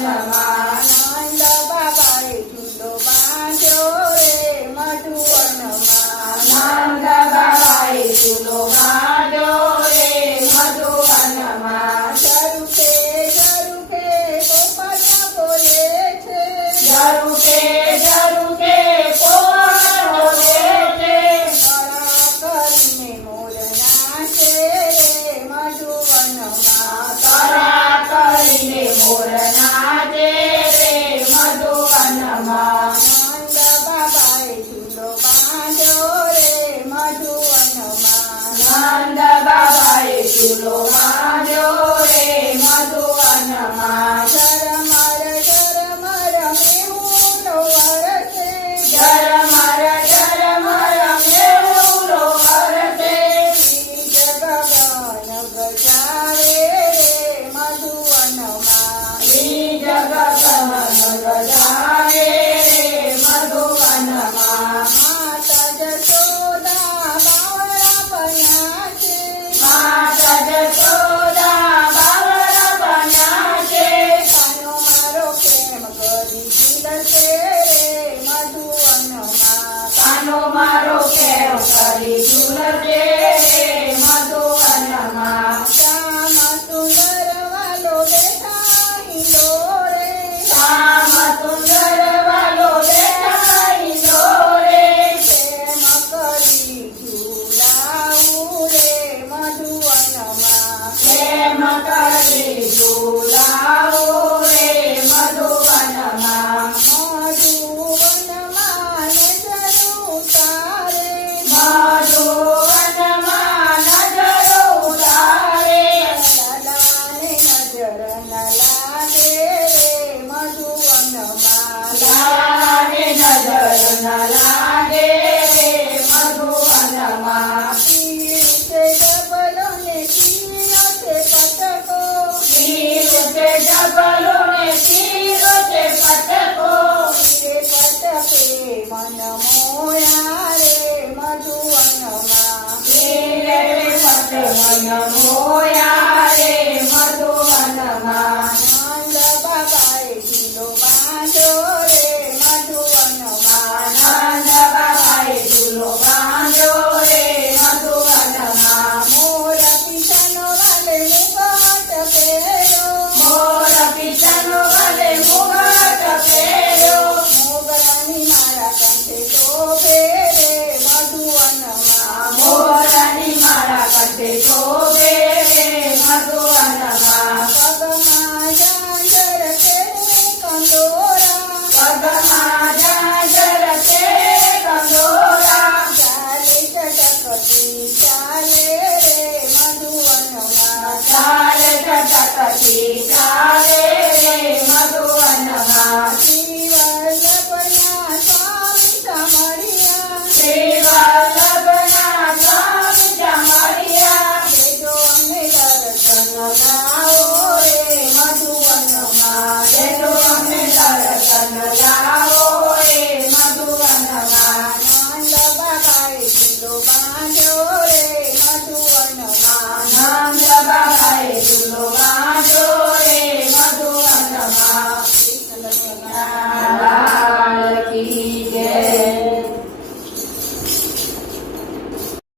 મધુવનમાં નંદ બાબાએ ઝૂલો બાંધ્યો રે મધુવનમાં નંદ બાબાએ ઝૂલો બાંધ્યો રે મધુવનમાં ઝરૂખે ઝરૂખે પોપટ બોલે છે ઝરૂખે ઝરૂખે પોપટ બોલે છે તરા કરીને મોર નાચે રે મધુવનમાં તરા કરીને મોર નાચે રે મધુવનમાં નંદ બાબાએ ઝૂલો બાંધ્યો રે મધુવનમાં નંદ બાબાએ ઝૂલો બાંધ્યો રે મધુવનમાં બીજ ગગન ગજાવે રે મધુવનમાં માતા જશોદા બાવળા બન્યા છે માતા જશોદા બાવળા બન્યા છે કાનો મારો પ્રેમ કરી ઝીલશે રે મધુવનમાં કાનો મારો કેમ કરી ઝૂલશે રે મધુવનમાં શ્યામ સુંદર વાલો બેઠા હિંડોળે શ્યામ સુંદર વાલો બેઠા હિંડોળે પ્રેમ કરી ઝૂલાવું રે મધુવનમાં પ્રેમ કરી ઝૂલાવો રે મધુવનમાં મધુવનમાં નજરો તારે મધુવનમાં નજરો ઉતારે લાલાને નજર ન લાગે રે મધુવનમાં લાલાને નજર ન લાગે રે મધુવનમાં શીર છે જબલો ને શીર છે પટકો શીર છે જબલો ને શીર છે પટકો શીરે પટકે મન મોયા રે મધુવનમાં શીરે પટ મન મોયા